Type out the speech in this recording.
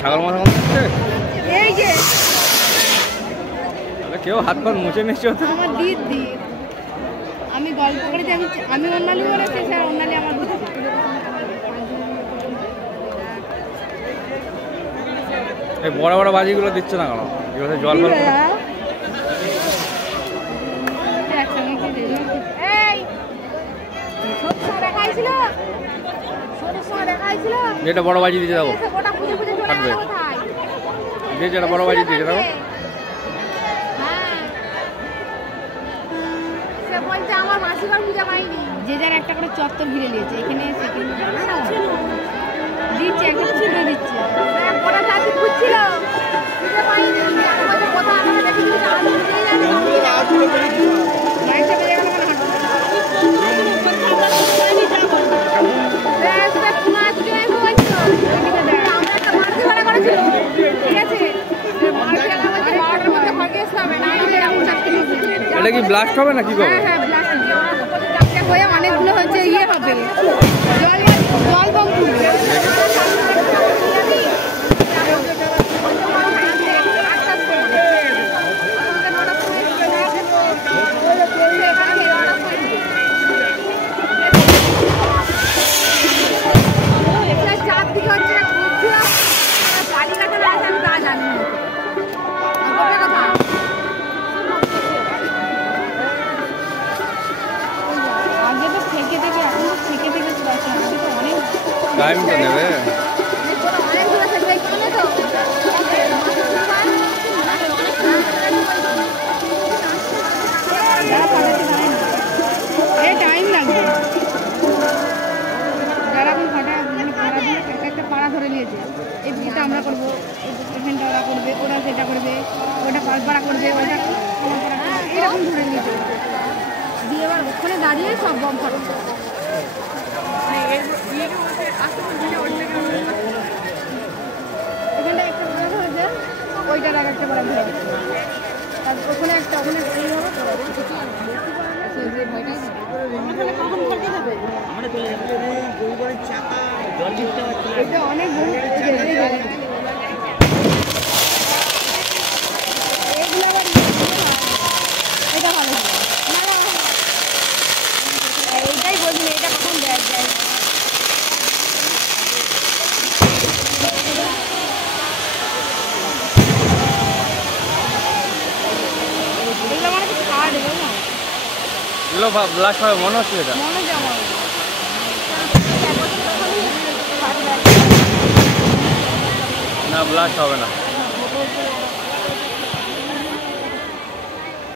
ছাগল মাথা দিচ্ছে এই যে কেউ হাত পা মুছে নিচ্ছে আমার দিদি আমি গল্প করেছি আমি অন্যালি বলেছি স্যার অন্যালি আমার এই বড় বড় বাজিগুলো দিচ্ছে না কেন এবারে জল যেটা বড় বাজি দিচ্ছে দেখো থাকবে যেটা বড় বাজি দিচ্ছে দেখো আমার মাসিবার পূজা পাইনি যে যার একটা করে চত্বর ঘিরে নিয়েছে এখানে দিচ্ছে একটা ছুটে দিচ্ছে ওরা জাতি খুঁজছিল পূজা পাইনি কথা আমরা দেখি মাইকটা বেজে গেল আমরা একটা মারতে ভাড়া করেছিল ঠিক আছে এটা কি ব্লাস্ট হবে না কি করবে? হ্যাঁ ব্লাস্ট হয়ে অনেকগুলো হচ্ছে ইয়ে হবে জল বম ফুটবে চারদিকে হচ্ছে পানি কাছে না আছে আমি তা জানি টাইম তো নেবে টাইম লাগবে যারা এখন ফাটা মানে পাড়া দিয়ে একটা পাড়া ধরে নিয়েছে এই বিটা আমরা করবো এখানটা ওরা করবে ওরা সেটা করবে ওটা পাড়া করবে ওটা এরকম ধরে নিয়েছে দিয়ে এবার ওখানে দাঁড়িয়ে সব বম ফাটাচ্ছে এখানটা একটা পাড়া ধরেছে ওইটার আর একটা পাড়া ধরে তারপর ওখানে একটা ওখানে অনেক এটা ভালো এইটাই বলছি এটা কখন দেয় যায় ব্লাস্ট হবে মনে হচ্ছে এটা না ব্লাস্ট হবে না